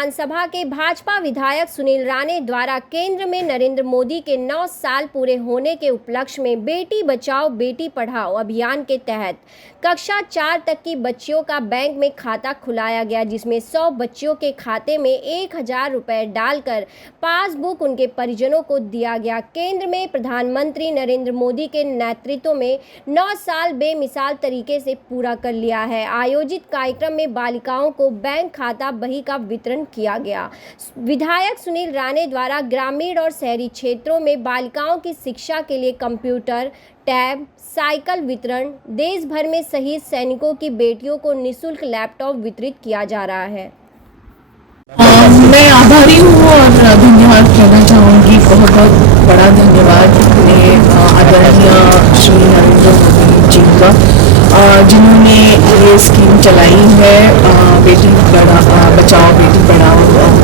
विधानसभा के भाजपा विधायक सुनील राणे द्वारा केंद्र में नरेंद्र मोदी के 9 साल पूरे होने के उपलक्ष्य में बेटी बचाओ बेटी पढ़ाओ अभियान के तहत कक्षा 4 तक की बच्चियों का बैंक में खाता खुलाया गया, जिसमें 100 बच्चियों के खाते में 1000 रुपये डालकर पासबुक उनके परिजनों को दिया गया। केंद्र में प्रधानमंत्री नरेंद्र मोदी के नेतृत्व में 9 साल बेमिसाल तरीके से पूरा कर लिया है। आयोजित कार्यक्रम में बालिकाओं को बैंक खाता बही का वितरण किया गया। विधायक सुनील राणे द्वारा ग्रामीण और शहरी क्षेत्रों में बालिकाओं की शिक्षा के लिए कंप्यूटर, टैब, साइकिल वितरण, देश भर में शहीद सैनिकों की बेटियों को निःशुल्क लैपटॉप वितरित किया जा रहा है। मैं आभारी हूँ और धन्यवाद कहना चाहूँगी, बहुत बहुत बड़ा धन्यवाद अपने आदरणीय श्री नरेंद्र मोदी जी का, जिन्होंने ये स्कीम चलाई है बेटी बचाओ बेटी पढ़ाओ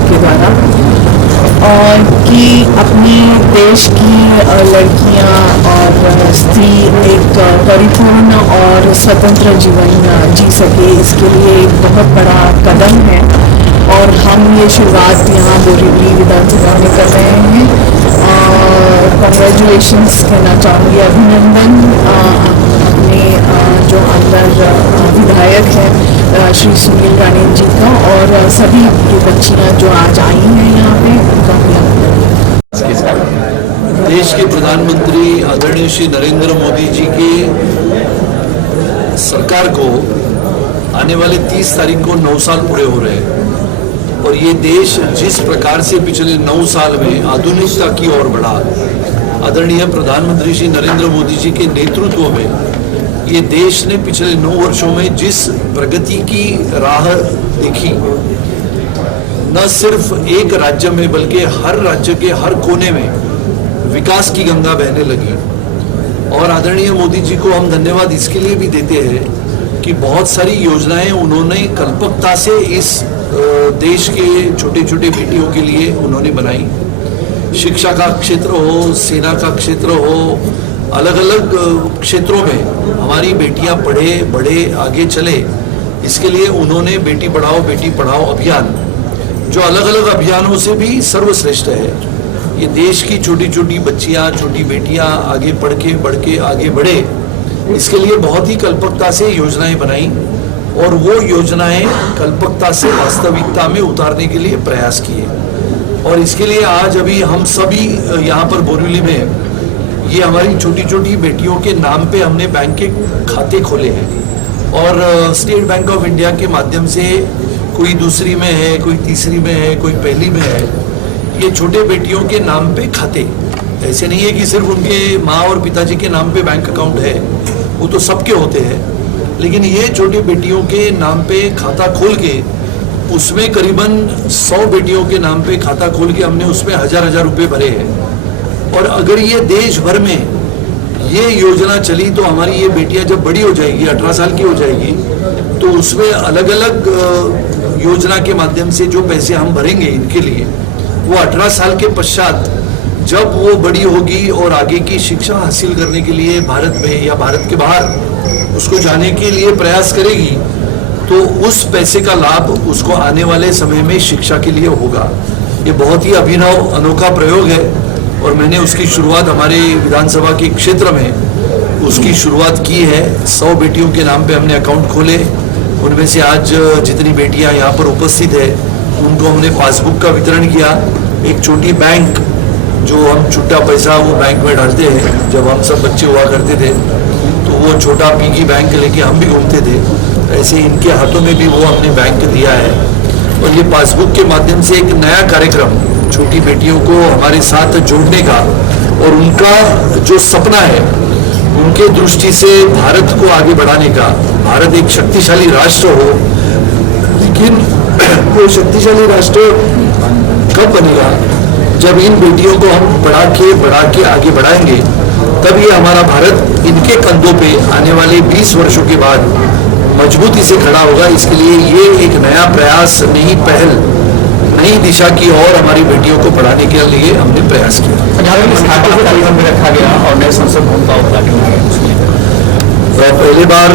के द्वारा, और कि अपने देश की लड़कियां और स्त्री एक परिपूर्ण और स्वतंत्र जीवन जी सके, इसके लिए एक बहुत बड़ा कदम है। और हम ये शुरुआत यहाँ बोरीवली विधानसभा में कर रहे हैं। कॉन्ग्रेचुलेशंस कहना चाहूँगी, अभिनंदन अपने जो अंदर विधायक हैं श्री सुनील राणे जी का, और सभी जो बच्चियाँ जो आज आई हैं यहाँ पे, उनका देश के प्रधानमंत्री आदरणीय श्री नरेंद्र मोदी जी की सरकार को आने वाले 30 तारीख को 9 साल पूरे हो रहे हैं, और ये देश जिस प्रकार से पिछले 9 साल में आधुनिकता की ओर बढ़ा, आदरणीय प्रधानमंत्री श्री नरेंद्र मोदी जी के नेतृत्व में ये देश ने पिछले 9 वर्षों में जिस प्रगति की राह देखी, न सिर्फ एक राज्य में बल्कि हर राज्य के हर कोने में विकास की गंगा बहने लगी। और आदरणीय मोदी जी को हम धन्यवाद इसके लिए भी देते हैं कि बहुत सारी योजनाएं उन्होंने कल्पकता से इस देश के छोटे छोटे बेटियों के लिए उन्होंने बनाई। शिक्षा का क्षेत्र हो, सेना का क्षेत्र हो, अलग अलग क्षेत्रों में हमारी बेटियां पढ़े बढ़े आगे चले, इसके लिए उन्होंने बेटी पढ़ाओ अभियान, जो अलग अलग अभियानों से भी सर्वश्रेष्ठ है। ये देश की छोटी छोटी बच्चियां, छोटी बेटियां आगे बढ़ के आगे बढ़े, इसके लिए बहुत ही कल्पकता से योजनाएं बनाई, और वो योजनाएं कल्पकता से वास्तविकता में उतारने के लिए प्रयास किए। और इसके लिए आज अभी हम सभी यहाँ पर बोरीवली में ये हमारी छोटी छोटी बेटियों के नाम पे हमने बैंक के खाते खोले हैं, और स्टेट बैंक ऑफ इंडिया के माध्यम से कोई दूसरी में है, कोई तीसरी में है, कोई पहली में है, ये छोटे बेटियों के नाम पे खाते। ऐसे नहीं है कि सिर्फ उनके माँ और पिताजी के नाम पे बैंक अकाउंट है, वो तो सबके होते हैं, लेकिन ये छोटी बेटियों के नाम पे खाता खोल के, उसमें करीबन 100 बेटियों के नाम पे खाता खोल के हमने उसमें 1000 रुपये भरे हैं। और अगर ये देश भर में ये योजना चली तो हमारी ये बेटियां जब बड़ी हो जाएगी, 18 साल की हो जाएगी, तो उसमें अलग अलग योजना के माध्यम से जो पैसे हम भरेंगे इनके लिए, वो 18 साल के पश्चात जब वो बड़ी होगी और आगे की शिक्षा हासिल करने के लिए भारत में या भारत के बाहर उसको जाने के लिए प्रयास करेगी, तो उस पैसे का लाभ उसको आने वाले समय में शिक्षा के लिए होगा। ये बहुत ही अभिनव अनोखा प्रयोग है, और मैंने उसकी शुरुआत हमारे विधानसभा के क्षेत्र में उसकी शुरुआत की है। 100 बेटियों के नाम पे हमने अकाउंट खोले, उनमें से आज जितनी बेटियां यहाँ पर उपस्थित है उनको हमने पासबुक का वितरण किया। एक छोटी बैंक, जो हम छुट्टा पैसा वो बैंक में डालते हैं, जब हम सब बच्चे हुआ करते थे तो वो छोटा पिगी बैंक लेके हम भी घूमते थे, ऐसे इनके हाथों में भी वो हमने बैंक दिया है। और ये पासबुक के माध्यम से एक नया कार्यक्रम छोटी बेटियों को हमारे साथ जोड़ने का, और उनका जो सपना है उनके दृष्टि से भारत को आगे बढ़ाने का। भारत एक शक्तिशाली राष्ट्र हो, लेकिन वो शक्तिशाली राष्ट्र कब बनेगा? जब इन बेटियों को हम बढ़ा के आगे बढ़ाएंगे, तब ये हमारा भारत इनके कंधों पे आने वाले 20 वर्षों के बाद मजबूती से खड़ा होगा। इसके लिए ये एक नया प्रयास, नई पहल, नई दिशा की ओर हमारी बेटियों को पढ़ाने के लिए हमने प्रयास किया। में रखा गया और नए संसद भवन का उद्घाटन किया। पहली बार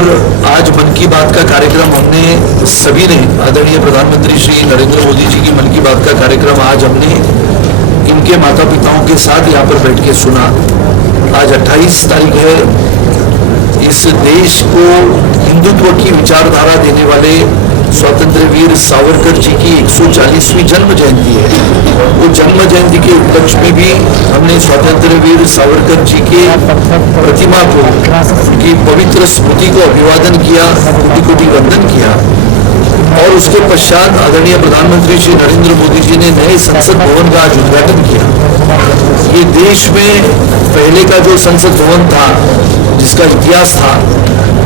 आज मन की बात का कार्यक्रम हमने सभी ने, आदरणीय प्रधानमंत्री श्री नरेंद्र मोदी जी की मन की बात का कार्यक्रम आज हमने इनके माता पिताओं के साथ यहाँ पर बैठ के सुना। आज 28 तारीख है। इस देश को हिंदुत्व की विचारधारा देने वाले स्वतंत्र वीर सावरकर जी की 140वीं जन्म जयंती है। वो जन्म जयंती के उपलक्ष्य में भी हमने स्वतंत्र वीर सावरकर जी के प्रतिमा को, उनकी पवित्र स्मृति को अभिवादन किया, कोटि कोटि वंदन किया। और उसके पश्चात आदरणीय प्रधानमंत्री श्री नरेंद्र मोदी जी ने नए संसद भवन का आज उद्घाटन किया। ये देश में पहले का जो संसद भवन था, जिसका इतिहास था,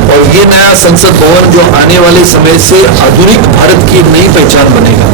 और ये नया संसद भवन जो आने वाले समय से आधुनिक भारत की नई पहचान बनेगा।